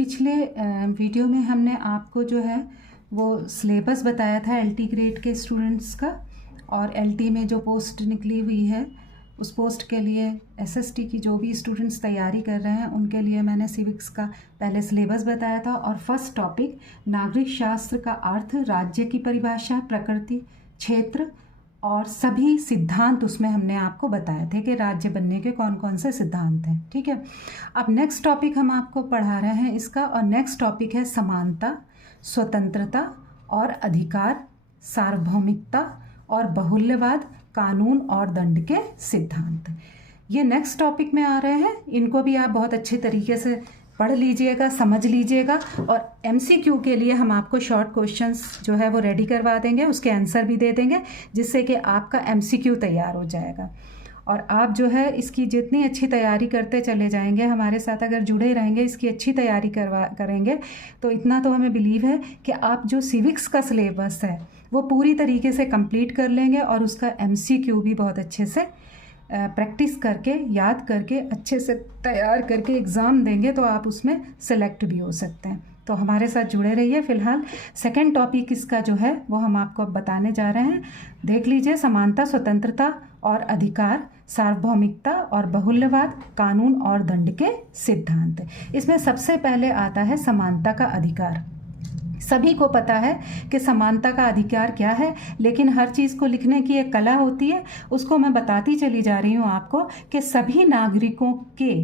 पिछले वीडियो में हमने आपको जो है वो सिलेबस बताया था एलटी ग्रेड के स्टूडेंट्स का, और एलटी में जो पोस्ट निकली हुई है उस पोस्ट के लिए एसएसटी की जो भी स्टूडेंट्स तैयारी कर रहे हैं उनके लिए मैंने सिविक्स का पहले सिलेबस बताया था। और फर्स्ट टॉपिक नागरिक शास्त्र का अर्थ, राज्य की परिभाषा, प्रकृति, क्षेत्र और सभी सिद्धांत उसमें हमने आपको बताए थे कि राज्य बनने के कौन कौन से सिद्धांत हैं। ठीक है, अब नेक्स्ट टॉपिक हम आपको पढ़ा रहे हैं इसका, और नेक्स्ट टॉपिक है समानता, स्वतंत्रता और अधिकार, सार्वभौमिकता और बहुल्यवाद, कानून और दंड के सिद्धांत। ये नेक्स्ट टॉपिक में आ रहे हैं, इनको भी आप बहुत अच्छे तरीके से पढ़ लीजिएगा, समझ लीजिएगा। और एमसीक्यू के लिए हम आपको शॉर्ट क्वेश्चंस जो है वो रेडी करवा देंगे, उसके आंसर भी दे देंगे, जिससे कि आपका एमसीक्यू तैयार हो जाएगा। और आप जो है इसकी जितनी अच्छी तैयारी करते चले जाएंगे, हमारे साथ अगर जुड़े रहेंगे, इसकी अच्छी तैयारी करेंगे, तो इतना तो हमें बिलीव है कि आप जो सिविक्स का सिलेबस है वो पूरी तरीके से कंप्लीट कर लेंगे और उसका एमसीक्यू भी बहुत अच्छे से प्रैक्टिस करके, याद करके, अच्छे से तैयार करके एग्ज़ाम देंगे तो आप उसमें सेलेक्ट भी हो सकते हैं। तो हमारे साथ जुड़े रहिए। फ़िलहाल सेकंड टॉपिक इसका जो है वो हम आपको बताने जा रहे हैं। देख लीजिए, समानता, स्वतंत्रता और अधिकार, सार्वभौमिकता और बहुल्यवाद, कानून और दंड के सिद्धांत। इसमें सबसे पहले आता है समानता का अधिकार। सभी को पता है कि समानता का अधिकार क्या है, लेकिन हर चीज़ को लिखने की एक कला होती है, उसको मैं बताती चली जा रही हूँ आपको कि सभी नागरिकों के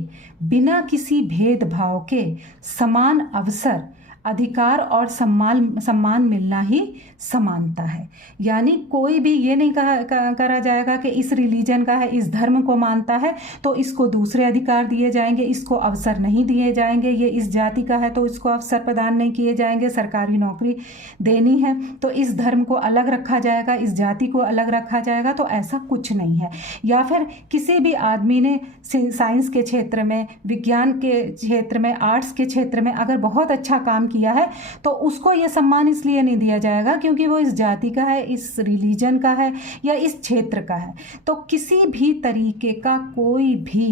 बिना किसी भेदभाव के समान अवसर, अधिकार और सम्मान मिलना ही समानता है। यानी कोई भी ये नहीं करा जाएगा कि इस रिलीजन का है, इस धर्म को मानता है तो इसको दूसरे अधिकार दिए जाएंगे, इसको अवसर नहीं दिए जाएंगे, ये इस जाति का है तो इसको अवसर प्रदान नहीं किए जाएंगे, सरकारी नौकरी देनी है तो इस धर्म को अलग रखा जाएगा, इस जाति को अलग रखा जाएगा। तो ऐसा कुछ नहीं है। या फिर किसी भी आदमी ने साइंस के क्षेत्र में, विज्ञान के क्षेत्र में, आर्ट्स के क्षेत्र में अगर बहुत अच्छा काम किया है तो उसको ये सम्मान इसलिए नहीं दिया जाएगा क्योंकि वो इस जाति का है, इस रिलीजन का है या इस क्षेत्र का है। तो किसी भी तरीके का कोई भी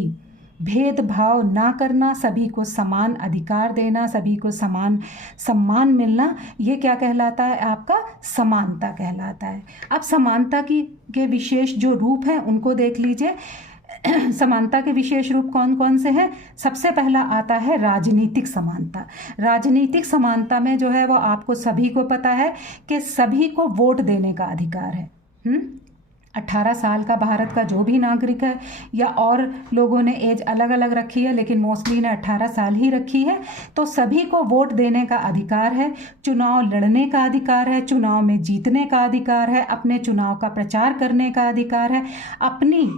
भेदभाव ना करना, सभी को समान अधिकार देना, सभी को समान सम्मान मिलना, ये क्या कहलाता है? आपका समानता कहलाता है। अब समानता के विशेष जो रूप हैं उनको देख लीजिए। समानता के विशेष रूप कौन कौन से हैं? सबसे पहला आता है राजनीतिक समानता। राजनीतिक समानता में जो है वो आपको सभी को पता है कि सभी को वोट देने का अधिकार है। 18 साल का भारत का जो भी नागरिक है, या और लोगों ने एज अलग अलग रखी है लेकिन मोस्टली ने 18 साल ही रखी है, तो सभी को वोट देने का अधिकार है, चुनाव लड़ने का अधिकार है, चुनाव में जीतने का अधिकार है, अपने चुनाव का प्रचार करने का अधिकार है, अपनी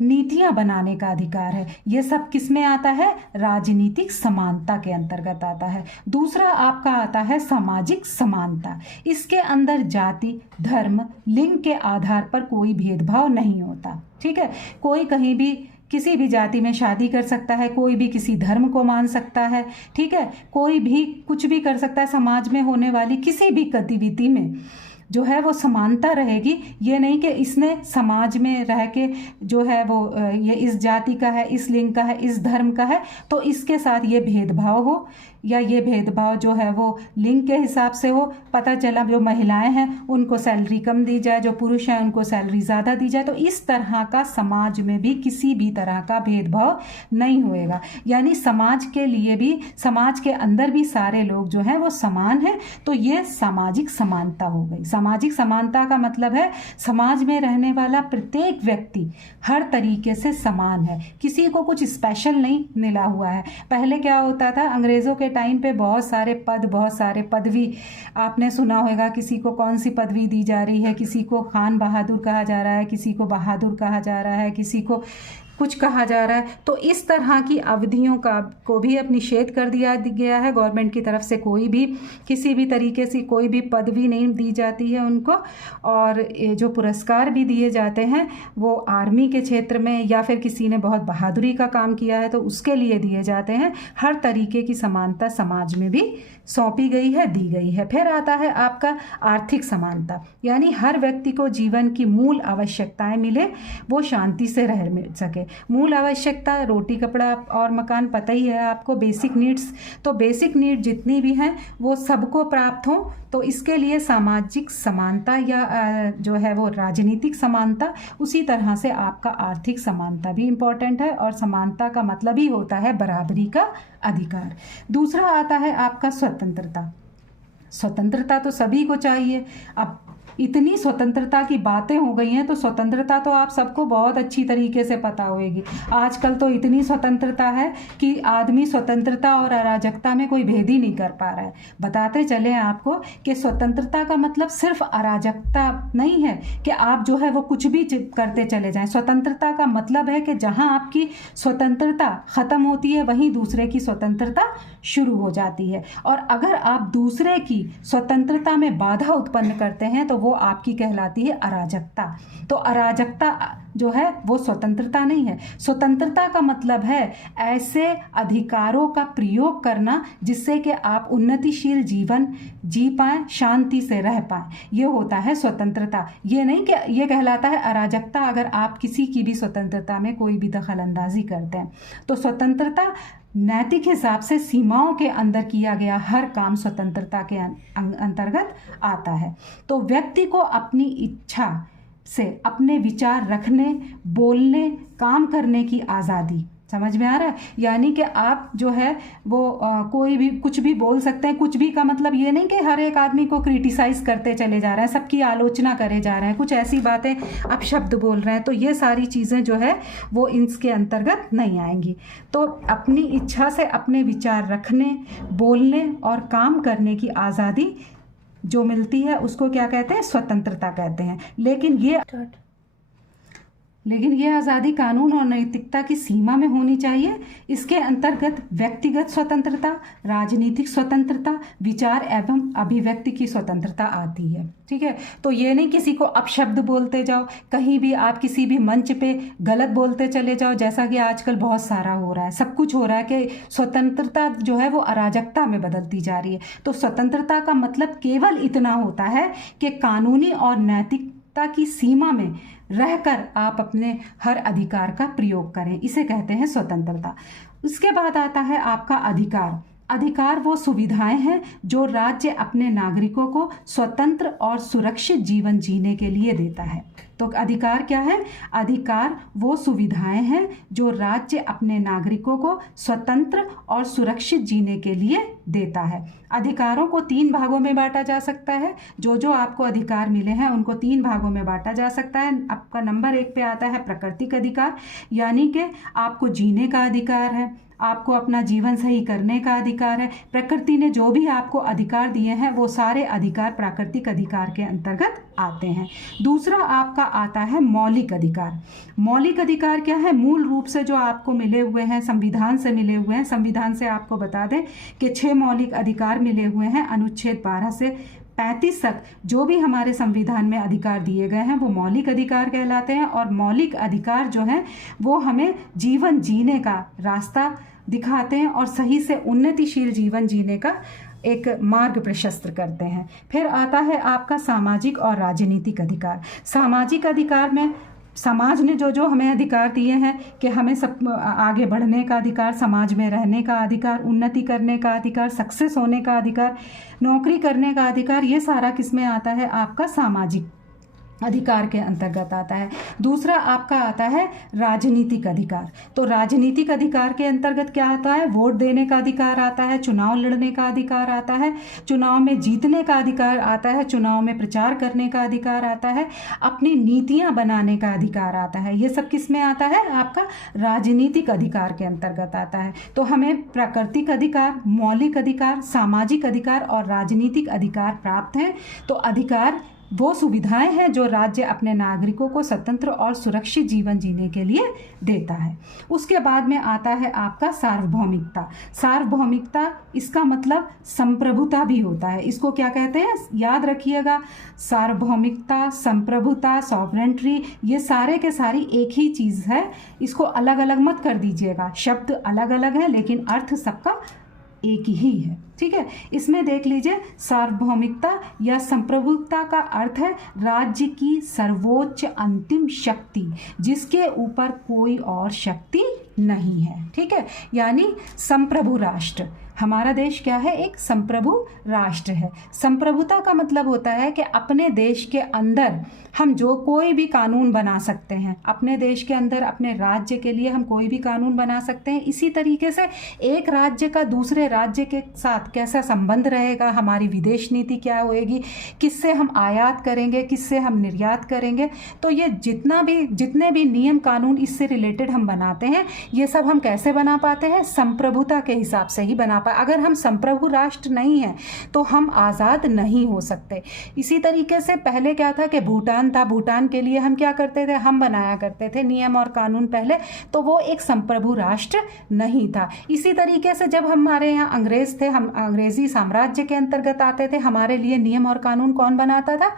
नीतियां बनाने का अधिकार है। ये सब किस में आता है? राजनीतिक समानता के अंतर्गत आता है। दूसरा आपका आता है सामाजिक समानता। इसके अंदर जाति, धर्म, लिंग के आधार पर कोई भेदभाव नहीं होता। ठीक है, कोई कहीं भी किसी भी जाति में शादी कर सकता है, कोई भी किसी धर्म को मान सकता है। ठीक है, कोई भी कुछ भी कर सकता है। समाज में होने वाली किसी भी गतिविधि में जो है वो समानता रहेगी। ये नहीं कि इसने समाज में रह के जो है वो ये इस जाति का है, इस लिंग का है, इस धर्म का है तो इसके साथ ये भेदभाव हो, या ये भेदभाव जो है वो लिंग के हिसाब से हो। पता चला जो महिलाएं हैं उनको सैलरी कम दी जाए, जो पुरुष हैं उनको सैलरी ज़्यादा दी जाए। तो इस तरह का समाज में भी किसी भी तरह का भेदभाव नहीं होएगा। यानी समाज के लिए भी, समाज के अंदर भी सारे लोग जो हैं वो समान हैं। तो ये सामाजिक समानता हो गई। सामाजिक समानता का मतलब है समाज में रहने वाला प्रत्येक व्यक्ति हर तरीके से समान है, किसी को कुछ स्पेशल नहीं मिला हुआ है। पहले क्या होता था, अंग्रेज़ों के टाइम पे बहुत सारे पद, बहुत सारे पदवी आपने सुना होगा। किसी को कौन सी पदवी दी जा रही है, किसी को खान बहादुर कहा जा रहा है, किसी को बहादुर कहा जा रहा है, किसी को कुछ कहा जा रहा है। तो इस तरह की अवधियों को भी अब निषेध कर दिया गया है गवर्नमेंट की तरफ से। कोई भी किसी भी तरीके से कोई भी पदवी नहीं दी जाती है उनको। और जो पुरस्कार भी दिए जाते हैं वो आर्मी के क्षेत्र में, या फिर किसी ने बहुत बहादुरी का काम किया है तो उसके लिए दिए जाते हैं। हर तरीके की समानता समाज में भी सौंपी गई है, दी गई है। फिर आता है आपका आर्थिक समानता, यानी हर व्यक्ति को जीवन की मूल आवश्यकताएं मिले, वो शांति से रह सके। मूल आवश्यकता रोटी कपड़ा और मकान पता ही है आपको, बेसिक नीड्स। तो बेसिक नीड जितनी भी हैं वो सबको प्राप्त हो, तो इसके लिए सामाजिक समानता या जो है वो राजनीतिक समानता, उसी तरह से आपका आर्थिक समानता भी इम्पॉर्टेंट है। और समानता का मतलब ही होता है बराबरी का अधिकार। दूसरा आता है आपका स्वतंत्रता। स्वतंत्रता तो सभी को चाहिए। अब इतनी स्वतंत्रता की बातें हो गई हैं, तो स्वतंत्रता तो आप सबको बहुत अच्छी तरीके से पता होगी। आजकल तो इतनी स्वतंत्रता है कि आदमी स्वतंत्रता और अराजकता में कोई भेद ही नहीं कर पा रहा है। बताते चले आपको कि स्वतंत्रता का मतलब सिर्फ अराजकता नहीं है कि आप जो है वो कुछ भी करते चले जाएं। स्वतंत्रता का मतलब है कि जहां आपकी स्वतंत्रता ख़त्म होती है वहीं दूसरे की स्वतंत्रता शुरू हो जाती है। और अगर आप दूसरे की स्वतंत्रता में बाधा उत्पन्न करते हैं तो वो आपकी कहलाती है अराजकता। तो अराजकता जो है वो स्वतंत्रता नहीं है। स्वतंत्रता का मतलब है ऐसे अधिकारों का प्रयोग करना जिससे कि आप उन्नतिशील जीवन जी पाएं, शांति से रह पाएं, ये होता है स्वतंत्रता। ये नहीं कि ये कहलाता है अराजकता अगर आप किसी की भी स्वतंत्रता में कोई भी दखल अंदाजी करते हैं। तो स्वतंत्रता नैतिक हिसाब से सीमाओं के अंदर किया गया हर काम स्वतंत्रता के अंतर्गत आता है। तो व्यक्ति को अपनी इच्छा से अपने विचार रखने, बोलने, काम करने की आज़ादी, समझ में आ रहा है? यानी कि आप जो है वो कोई भी कुछ भी बोल सकते हैं। कुछ भी का मतलब ये नहीं कि हर एक आदमी को क्रिटिसाइज़ करते चले जा रहे हैं, सबकी आलोचना करे जा रहे हैं, कुछ ऐसी बातें आप शब्द बोल रहे हैं, तो ये सारी चीज़ें जो है वो इसके अंतर्गत नहीं आएंगी। तो अपनी इच्छा से अपने विचार रखने, बोलने और काम करने की आज़ादी जो मिलती है उसको क्या कहते हैं? स्वतंत्रता कहते हैं। लेकिन ये आज़ादी कानून और नैतिकता की सीमा में होनी चाहिए। इसके अंतर्गत व्यक्तिगत स्वतंत्रता, राजनीतिक स्वतंत्रता, विचार एवं अभिव्यक्ति की स्वतंत्रता आती है। ठीक है, तो ये नहीं किसी को अपशब्द बोलते जाओ, कहीं भी आप किसी भी मंच पे गलत बोलते चले जाओ, जैसा कि आजकल बहुत सारा हो रहा है। सब कुछ हो रहा है कि स्वतंत्रता जो है वो अराजकता में बदलती जा रही है। तो स्वतंत्रता का मतलब केवल इतना होता है कि कानूनी और नैतिकता की सीमा में रहकर आप अपने हर अधिकार का प्रयोग करें, इसे कहते हैं स्वतंत्रता। उसके बाद आता है आपका अधिकार। अधिकार वो सुविधाएं हैं जो राज्य अपने नागरिकों को स्वतंत्र और सुरक्षित जीवन जीने के लिए देता है। तो अधिकार क्या है? अधिकार वो सुविधाएं हैं जो राज्य अपने नागरिकों को स्वतंत्र और सुरक्षित जीने के लिए देता है। अधिकारों को 3 भागों में बांटा जा सकता है। जो आपको अधिकार मिले हैं उनको 3 भागों में बांटा जा सकता है। आपका नंबर 1 पे आता है प्राकृतिक अधिकार, यानी कि आपको जीने का अधिकार है, आपको अपना जीवन सही करने का अधिकार है। प्रकृति ने जो भी आपको अधिकार दिए हैं वो सारे अधिकार प्राकृतिक अधिकार के अंतर्गत आते हैं। दूसरा आपका आता है मौलिक अधिकार। मौलिक अधिकार क्या है? मूल रूप से जो आपको मिले हुए हैं, संविधान से मिले हुए हैं। संविधान से आपको बता दें कि 6 मौलिक अधिकार मिले हुए हैं। अनुच्छेद 12 से 35 तक जो भी हमारे संविधान में अधिकार दिए गए हैं वो मौलिक अधिकार कहलाते हैं। और मौलिक अधिकार जो हैं वो हमें जीवन जीने का रास्ता दिखाते हैं और सही से उन्नतिशील जीवन जीने का एक मार्ग प्रशस्त करते हैं। फिर आता है आपका सामाजिक और राजनीतिक अधिकार। सामाजिक अधिकार में समाज ने जो हमें अधिकार दिए हैं कि हमें सब आगे बढ़ने का अधिकार, समाज में रहने का अधिकार, उन्नति करने का अधिकार, सक्सेस होने का अधिकार, नौकरी करने का अधिकार, ये सारा किस में आता है? आपका सामाजिक अधिकार के अंतर्गत आता है। दूसरा आपका आता है राजनीतिक अधिकार। तो राजनीतिक अधिकार के अंतर्गत क्या आता है? वोट देने का अधिकार आता है, चुनाव लड़ने का अधिकार आता है, चुनाव में जीतने का अधिकार आता है, चुनाव में प्रचार करने का अधिकार आता है, अपनी नीतियां बनाने का अधिकार आता है। ये सब किस में आता है? आपका राजनीतिक अधिकार के अंतर्गत आता है। तो हमें प्राकृतिक अधिकार, मौलिक अधिकार, सामाजिक अधिकार और राजनीतिक अधिकार प्राप्त हैं। तो अधिकार वो सुविधाएं हैं जो राज्य अपने नागरिकों को स्वतंत्र और सुरक्षित जीवन जीने के लिए देता है। उसके बाद में आता है आपका सार्वभौमिकता। सार्वभौमिकता इसका मतलब संप्रभुता भी होता है। इसको क्या कहते हैं? याद रखिएगा, सार्वभौमिकता, संप्रभुता, सॉवरेंट्री, ये सारे के सारी एक ही चीज़ है। इसको अलग अलग मत कर दीजिएगा। शब्द अलग अलग है लेकिन अर्थ सबका एक ही है। ठीक है। इसमें देख लीजिए, सार्वभौमिकता या संप्रभुता का अर्थ है राज्य की सर्वोच्च अंतिम शक्ति जिसके ऊपर कोई और शक्ति नहीं है, ठीक है। यानी संप्रभु राष्ट्र, हमारा देश क्या है, एक संप्रभु राष्ट्र है। संप्रभुता का मतलब होता है कि अपने देश के अंदर हम जो कोई भी कानून बना सकते हैं, अपने देश के अंदर अपने राज्य के लिए हम कोई भी कानून बना सकते हैं। इसी तरीके से एक राज्य का दूसरे राज्य के साथ कैसा संबंध रहेगा, हमारी विदेश नीति क्या होएगी, किससे हम आयात करेंगे, किससे हम निर्यात करेंगे, तो ये जितने भी नियम कानून इससे रिलेटेड हम बनाते हैं, ये सब हम कैसे बना पाते हैं, संप्रभुता के हिसाब से ही बना पाए। अगर हम संप्रभु राष्ट्र नहीं हैं तो हम आज़ाद नहीं हो सकते। इसी तरीके से पहले क्या था कि भूटान था, भूटान के लिए हम क्या करते थे, हम बनाया करते थे नियम और कानून पहले, तो वो एक संप्रभु राष्ट्र नहीं था। इसी तरीके से जब हमारे यहाँ अंग्रेज थे, हम अंग्रेजी साम्राज्य के अंतर्गत आते थे, हमारे लिए नियम और कानून कौन बनाता था,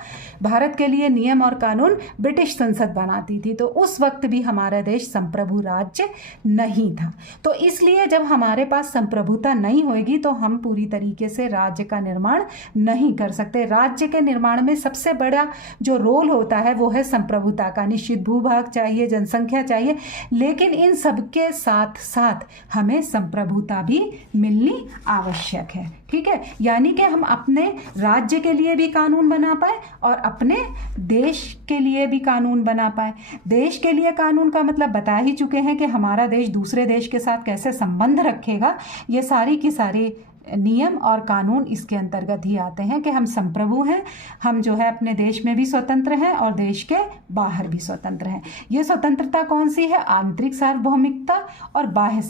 भारत के लिए नियम और कानून ब्रिटिश संसद बनाती थी। तो उस वक्त भी हमारा देश संप्रभु राज्य नहीं था। तो इसलिए जब हमारे पास संप्रभुता नहीं होगी तो हम पूरी तरीके से राज्य का निर्माण नहीं कर सकते। राज्य के निर्माण में सबसे बड़ा जो रोल होता है वो है संप्रभुता का। निश्चित भूभाग चाहिए, जनसंख्या चाहिए, लेकिन इन सबके साथ साथ हमें संप्रभुता भी मिलनी आवश्यक है, ठीक है। यानी कि हम अपने राज्य के लिए भी कानून बना पाए और अपने देश के लिए भी कानून बना पाए। देश के लिए कानून का मतलब बता ही चुके हैं कि हमारा देश दूसरे देश के साथ कैसे संबंध रखेगा। ये सारी की सारी नियम और कानून इसके अंतर्गत ही आते हैं कि हम संप्रभु हैं, हम जो है अपने देश में भी स्वतंत्र हैं और देश के बाहर भी स्वतंत्र हैं। ये स्वतंत्रता कौन सी है, आंतरिक सार्वभौमिकता और बाह्य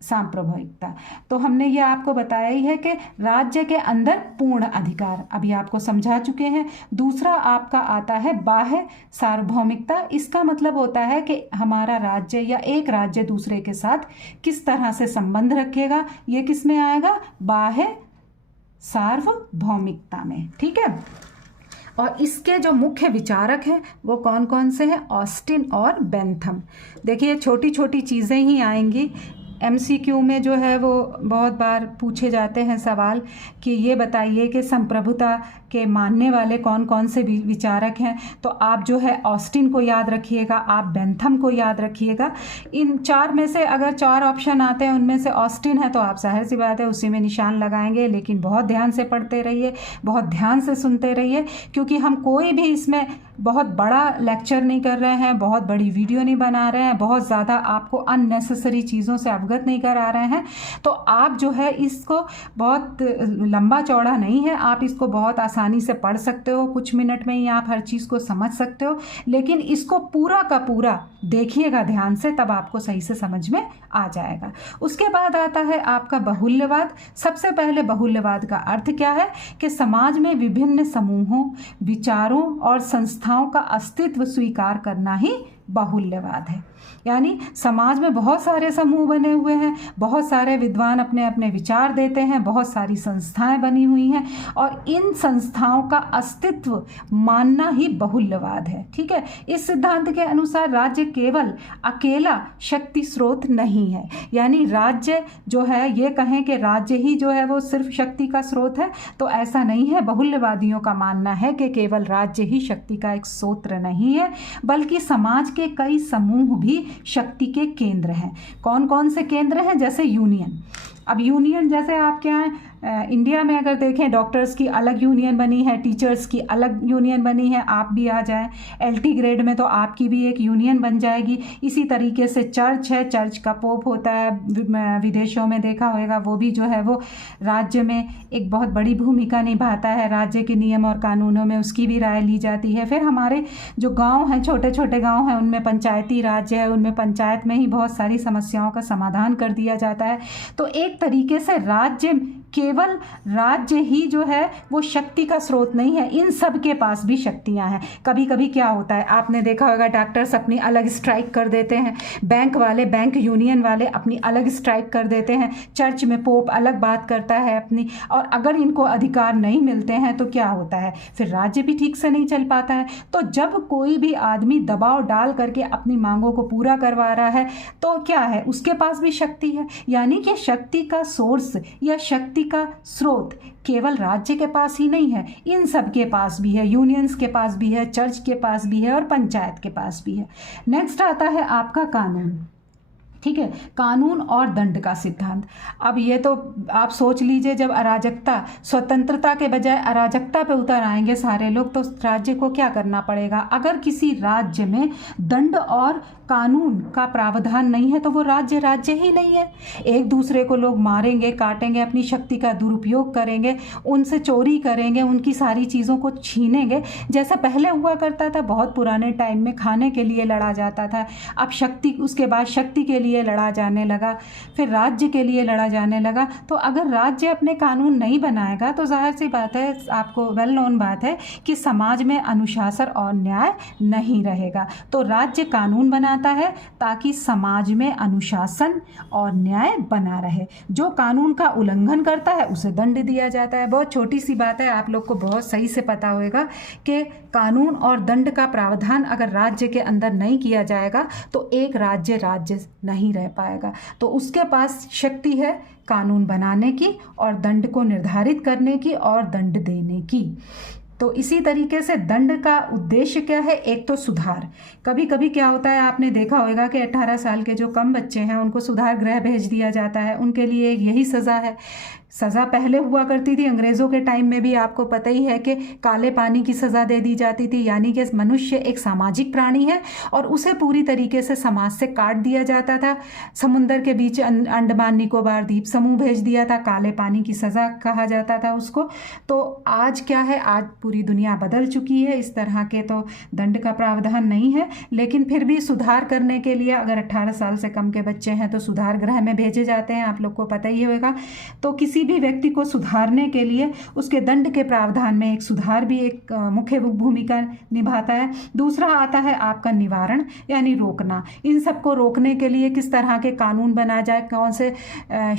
सांप्रभुता। तो हमने ये आपको बताया ही है कि राज्य के अंदर पूर्ण अधिकार, अभी आपको समझा चुके हैं। दूसरा आपका आता है बाह्य सार्वभौमिकता। इसका मतलब होता है कि हमारा राज्य या एक राज्य दूसरे के साथ किस तरह से संबंध रखेगा, ये किस में आएगा, बाह्य सार्वभौमिकता में, ठीक है। और इसके जो मुख्य विचारक हैं वो कौन कौन से हैं, ऑस्टिन और बेंथम। देखिए छोटी छोटी चीज़ें ही आएंगी। MCQ में जो है वो बहुत बार पूछे जाते हैं सवाल कि ये बताइए कि संप्रभुता के मानने वाले कौन कौन से विचारक हैं। तो आप जो है ऑस्टिन को याद रखिएगा, आप बेंथम को याद रखिएगा। इन चार में से अगर 4 ऑप्शन आते हैं उनमें से ऑस्टिन है तो आप जाहिर सी बात है उसी में निशान लगाएंगे। लेकिन बहुत ध्यान से पढ़ते रहिए, बहुत ध्यान से सुनते रहिए, क्योंकि हम कोई भी इसमें बहुत बड़ा लेक्चर नहीं कर रहे हैं, बहुत बड़ी वीडियो नहीं बना रहे हैं, बहुत ज़्यादा आपको अननेसेसरी चीज़ों से अवगत नहीं करा रहे हैं। तो आप जो है इसको बहुत लंबा चौड़ा नहीं है, आप इसको बहुत आसानी से पढ़ सकते हो, कुछ मिनट में ही आप हर चीज़ को समझ सकते हो। लेकिन इसको पूरा का पूरा देखिएगा ध्यान से, तब आपको सही से समझ में आ जाएगा। उसके बाद आता है आपका बहुल्यवाद। सबसे पहले बहुल्यवाद का अर्थ क्या है कि समाज में विभिन्न समूहों, विचारों और संस्थाओं का अस्तित्व स्वीकार करना ही बहुल्यवाद है। यानी समाज में बहुत सारे समूह बने हुए हैं, बहुत सारे विद्वान अपने अपने विचार देते हैं, बहुत सारी संस्थाएं बनी हुई हैं और इन संस्थाओं का अस्तित्व मानना ही बहुल्यवाद है, ठीक है। इस सिद्धांत के अनुसार राज्य केवल अकेला शक्ति स्रोत नहीं है। यानी राज्य जो है, ये कहें कि राज्य ही जो है वो सिर्फ शक्ति का स्रोत है, तो ऐसा नहीं है। बहुल्यवादियों का मानना है कि केवल राज्य ही शक्ति का एक स्रोत नहीं है, बल्कि समाज के कई समूह भी शक्ति के केंद्र हैं। कौन कौन से केंद्र हैं, जैसे यूनियन। अब यूनियन जैसे आपके यहाँ इंडिया में अगर देखें, डॉक्टर्स की अलग यूनियन बनी है, टीचर्स की अलग यूनियन बनी है, आप भी आ जाएं। LT ग्रेड में तो आपकी भी एक यूनियन बन जाएगी। इसी तरीके से चर्च है, चर्च का पोप होता है, विदेशों में देखा होगा, वो भी जो है वो राज्य में एक बहुत बड़ी भूमिका निभाता है। राज्य के नियम और कानूनों में उसकी भी राय ली जाती है। फिर हमारे जो गाँव हैं, छोटे छोटे गाँव हैं, उनमें पंचायती राज्य है, उनमें पंचायत में ही बहुत सारी समस्याओं का समाधान कर दिया जाता है। तो एक तरीके से राज्य, केवल राज्य ही जो है वो शक्ति का स्रोत नहीं है, इन सब के पास भी शक्तियां हैं। कभी कभी क्या होता है, आपने देखा होगा, डॉक्टर्स अपनी अलग स्ट्राइक कर देते हैं, बैंक वाले, बैंक यूनियन वाले अपनी अलग स्ट्राइक कर देते हैं, चर्च में पोप अलग बात करता है अपनी। और अगर इनको अधिकार नहीं मिलते हैं तो क्या होता है, फिर राज्य भी ठीक से नहीं चल पाता है। तो जब कोई भी आदमी दबाव डाल करके अपनी मांगों को पूरा करवा रहा है तो क्या है, उसके पास भी शक्ति है। यानी कि शक्ति का सोर्स या शक्ति का का स्रोत केवल राज्य के पास ही नहीं है, इन सब के पास भी है, यूनियंस के पास भी है, चर्च के पास भी है और पंचायत के पास भी है। नेक्स्ट आता है आपका कानून। ठीक है, कानून और दंड का सिद्धांत। अब ये तो आप सोच लीजिए, जब अराजकता, स्वतंत्रता के बजाय अराजकता पे उतर आएंगे सारे लोग, तो राज्य को क्या करना पड़ेगा? अगर किसी राज्य में दंड और कानून का प्रावधान नहीं है तो वो राज्य राज्य ही नहीं है। एक दूसरे को लोग मारेंगे, काटेंगे, अपनी शक्ति का दुरुपयोग करेंगे, उनसे चोरी करेंगे, उनकी सारी चीज़ों को छीनेंगे, जैसा पहले हुआ करता था। बहुत पुराने टाइम में खाने के लिए लड़ा जाता था, अब शक्ति, उसके बाद शक्ति के लिए लड़ा जाने लगा, फिर राज्य के लिए लड़ा जाने लगा। तो अगर राज्य अपने कानून नहीं बनाएगा तो जाहिर सी बात है, आपको वेल नोन बात है कि समाज में अनुशासन और न्याय नहीं रहेगा। तो राज्य कानून बनाता है ताकि समाज में अनुशासन और न्याय बना रहे। जो कानून का उल्लंघन करता है उसे दंड दिया जाता है। बहुत छोटी सी बात है, आप लोग को बहुत सही से पता होगा कि कानून और दंड का प्रावधान अगर राज्य के अंदर नहीं किया जाएगा तो एक राज्य राज्य नहीं रह पाएगा। तो उसके पास शक्ति है कानून बनाने की और दंड को निर्धारित करने की और दंड देने की। तो इसी तरीके से दंड का उद्देश्य क्या है? एक तो सुधार। कभी कभी क्या होता है, आपने देखा होगा कि 18 साल के जो कम बच्चे हैं उनको सुधार गृह भेज दिया जाता है, उनके लिए यही सज़ा है। सज़ा पहले हुआ करती थी, अंग्रेज़ों के टाइम में भी आपको पता ही है कि काले पानी की सज़ा दे दी जाती थी, यानी कि मनुष्य एक सामाजिक प्राणी है और उसे पूरी तरीके से समाज से काट दिया जाता था। समुंदर के बीच अंडमान निकोबार द्वीप समूह भेज दिया था, काले पानी की सज़ा कहा जाता था उसको। तो आज क्या है, आज पूरी दुनिया बदल चुकी है, इस तरह के तो दंड का प्रावधान नहीं है। लेकिन फिर भी सुधार करने के लिए अगर 18 साल से कम के बच्चे हैं तो सुधार गृह में भेजे जाते हैं, आप लोग को पता ही होगा। तो किसी भी व्यक्ति को सुधारने के लिए उसके दंड के प्रावधान में एक सुधार भी एक मुख्य भूमिका निभाता है। दूसरा आता है आपका निवारण, यानी रोकना। इन सबको रोकने के लिए किस तरह के कानून बनाए जाए, कौन से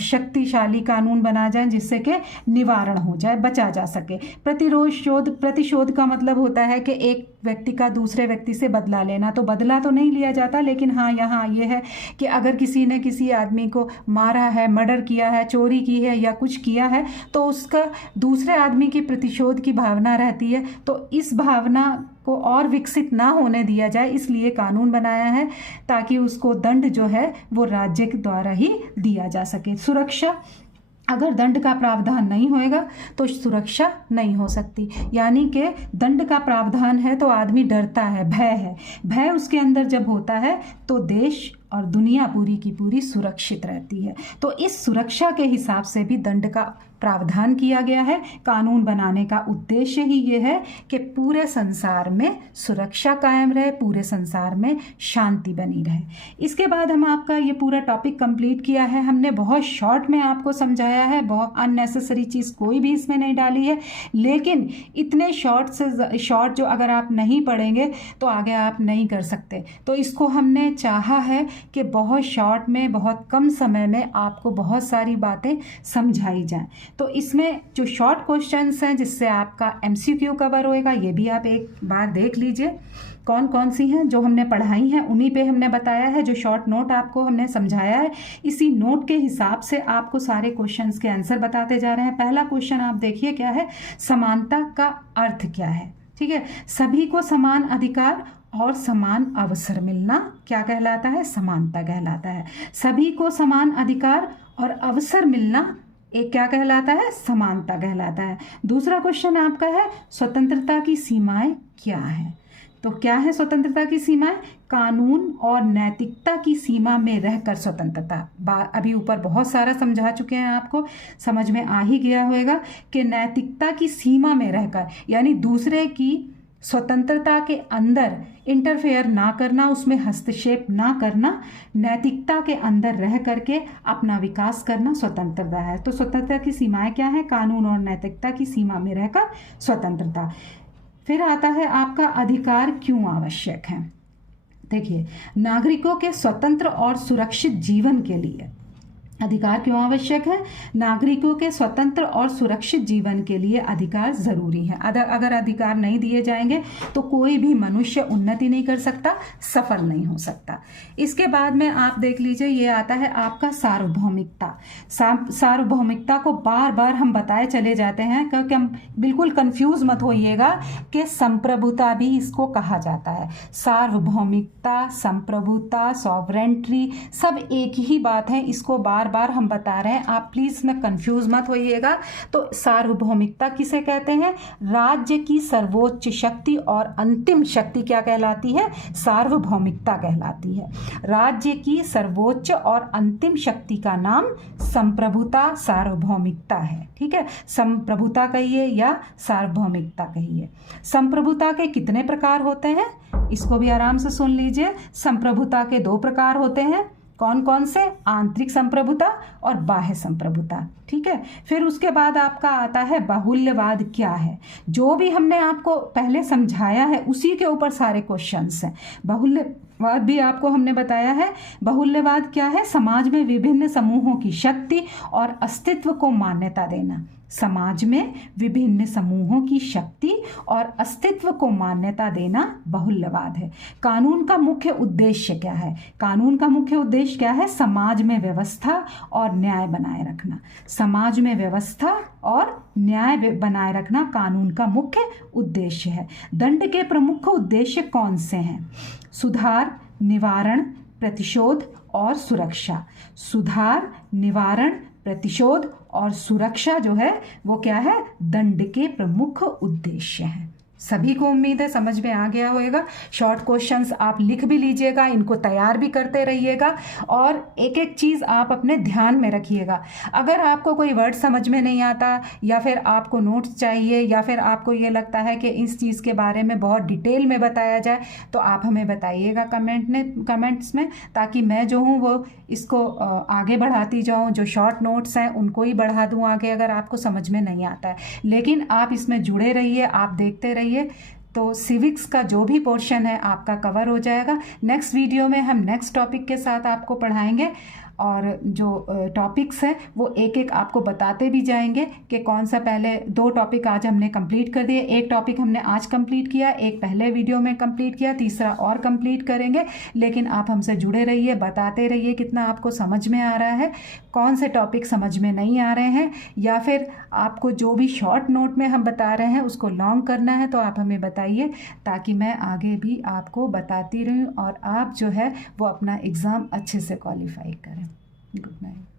शक्तिशाली कानून बनाए जाए जिससे कि निवारण हो जाए, बचा जा सके। प्रतिशोध का मतलब होता है कि एक व्यक्ति का दूसरे व्यक्ति से बदला लेना। तो बदला तो नहीं लिया जाता, लेकिन हाँ यहाँ ये है कि अगर किसी ने किसी आदमी को मारा है, मर्डर किया है, चोरी की है या कुछ किया है, तो उसका दूसरे आदमी की प्रतिशोध की भावना रहती है। तो इस भावना को और विकसित ना होने दिया जाए, इसलिए कानून बनाया है ताकि उसको दंड जो है वो राज्य के द्वारा ही दिया जा सके। सुरक्षा, अगर दंड का प्रावधान नहीं होएगा तो सुरक्षा नहीं हो सकती। यानी कि दंड का प्रावधान है तो आदमी डरता है, भय है। भय उसके अंदर जब होता है तो देश और दुनिया पूरी की पूरी सुरक्षित रहती है। तो इस सुरक्षा के हिसाब से भी दंड का प्रावधान किया गया है। कानून बनाने का उद्देश्य ही ये है कि पूरे संसार में सुरक्षा कायम रहे, पूरे संसार में शांति बनी रहे। इसके बाद हम आपका ये पूरा टॉपिक कंप्लीट किया है। हमने बहुत शॉर्ट में आपको समझाया है, बहुत अननेसेसरी चीज़ कोई भी इसमें नहीं डाली है। लेकिन इतने शॉर्ट से शॉर्ट जो अगर आप नहीं पढ़ेंगे तो आगे आप नहीं कर सकते। तो इसको हमने चाहा है कि बहुत शॉर्ट में, बहुत कम समय में आपको बहुत सारी बातें समझाई जाएं। तो इसमें जो शॉर्ट क्वेश्चंस हैं जिससे आपका MCQ कवर होएगा, ये भी आप एक बार देख लीजिए कौन कौन सी हैं जो हमने पढ़ाई हैं, उन्हीं पे हमने बताया है। जो शॉर्ट नोट आपको हमने समझाया है, इसी नोट के हिसाब से आपको सारे क्वेश्चंस के आंसर बताते जा रहे हैं। पहला क्वेश्चन आप देखिए क्या है, समानता का अर्थ क्या है? ठीक है, सभी को समान अधिकार और समान अवसर मिलना क्या कहलाता है? समानता कहलाता है। सभी को समान अधिकार और अवसर मिलना एक क्या कहलाता है? समानता कहलाता है। दूसरा क्वेश्चन आपका है, स्वतंत्रता की सीमाएं क्या है? तो क्या है स्वतंत्रता की सीमाएं? कानून और नैतिकता की सीमा में रहकर स्वतंत्रता। अभी ऊपर बहुत सारा समझा चुके हैं, आपको समझ में आ ही गया होगा कि नैतिकता की सीमा में रहकर, यानी दूसरे की स्वतंत्रता के अंदर इंटरफेयर ना करना, उसमें हस्तक्षेप ना करना, नैतिकता के अंदर रह करके अपना विकास करना स्वतंत्रता है। तो स्वतंत्रता की सीमाएं क्या है? कानून और नैतिकता की सीमा में रहकर स्वतंत्रता। फिर आता है आपका अधिकार क्यों आवश्यक है। देखिए, नागरिकों के स्वतंत्र और सुरक्षित जीवन के लिए अधिकार क्यों आवश्यक है? नागरिकों के स्वतंत्र और सुरक्षित जीवन के लिए अधिकार ज़रूरी है। अगर अधिकार नहीं दिए जाएंगे तो कोई भी मनुष्य उन्नति नहीं कर सकता, सफल नहीं हो सकता। इसके बाद में आप देख लीजिए, ये आता है आपका सार्वभौमिकता। सार्वभौमिकता को बार बार हम बताए चले जाते हैं, क्योंकि हम बिल्कुल कंफ्यूज मत होइएगा कि संप्रभुता भी इसको कहा जाता है। सार्वभौमिकता, संप्रभुता, सॉवरेंट्री सब एक ही बात है, इसको बार बार हम बता रहे हैं, आप प्लीज में कंफ्यूज मत होइएगा। तो सार्वभौमिकता किसे कहते हैं? राज्य की सर्वोच्च शक्ति और अंतिम शक्ति क्या कहलाती है? सार्वभौमिकता कहलाती है। राज्य की सर्वोच्च और अंतिम शक्ति का नाम संप्रभुता, सार्वभौमिकता है। ठीक है, संप्रभुता कहिए या सार्वभौमिकता कहिए। संप्रभुता के कितने प्रकार होते हैं? इसको भी आराम से सुन लीजिए। संप्रभुता के 2 प्रकार होते हैं। कौन कौन से? आंतरिक संप्रभुता और बाह्य संप्रभुता। ठीक है, फिर उसके बाद आपका आता है बाहुल्यवाद क्या है। जो भी हमने आपको पहले समझाया है उसी के ऊपर सारे क्वेश्चंस हैं। बाहुल्यवाद भी आपको हमने बताया है। बाहुल्यवाद क्या है? समाज में विभिन्न समूहों की शक्ति और अस्तित्व को मान्यता देना। समाज में विभिन्न समूहों की शक्ति और अस्तित्व को मान्यता देना बाहुल्यवाद है। कानून का मुख्य उद्देश्य क्या है? कानून का मुख्य उद्देश्य क्या है? समाज में व्यवस्था और न्याय बनाए रखना। समाज में व्यवस्था और न्याय बनाए रखना कानून का मुख्य उद्देश्य है। दंड के प्रमुख उद्देश्य कौन से हैं? सुधार, निवारण, प्रतिशोध और सुरक्षा। सुधार, निवारण, प्रतिशोध और सुरक्षा जो है वो क्या है? दंड के प्रमुख उद्देश्य हैं। सभी को उम्मीद है समझ में आ गया होगा। शॉर्ट क्वेश्चंस आप लिख भी लीजिएगा, इनको तैयार भी करते रहिएगा और एक एक चीज़ आप अपने ध्यान में रखिएगा। अगर आपको कोई वर्ड समझ में नहीं आता या फिर आपको नोट्स चाहिए या फिर आपको ये लगता है कि इस चीज़ के बारे में बहुत डिटेल में बताया जाए तो आप हमें बताइएगा कमेंट्स में, ताकि मैं जो हूँ वो इसको आगे बढ़ाती जाऊँ। जो शॉर्ट नोट्स हैं उनको ही बढ़ा दूँ आगे अगर आपको समझ में नहीं आता है। लेकिन आप इसमें जुड़े रहिए, आप देखते रहिए, तो सिविक्स का जो भी पोर्शन है आपका कवर हो जाएगा। नेक्स्ट वीडियो में हम नेक्स्ट टॉपिक के साथ आपको पढ़ाएंगे और जो टॉपिक्स हैं वो एक एक आपको बताते भी जाएंगे कि कौन सा। पहले 2 टॉपिक आज हमने कंप्लीट कर दिए, एक टॉपिक हमने आज कंप्लीट किया, एक पहले वीडियो में कंप्लीट किया, तीसरा और कंप्लीट करेंगे। लेकिन आप हमसे जुड़े रहिए, बताते रहिए कितना आपको समझ में आ रहा है, कौन से टॉपिक समझ में नहीं आ रहे हैं, या फिर आपको जो भी शॉर्ट नोट में हम बता रहे हैं उसको लॉन्ग करना है तो आप हमें बताइए, ताकि मैं आगे भी आपको बताती रहूं और आप जो है वो अपना एग्ज़ाम अच्छे से क्वालिफाई करें। Good night.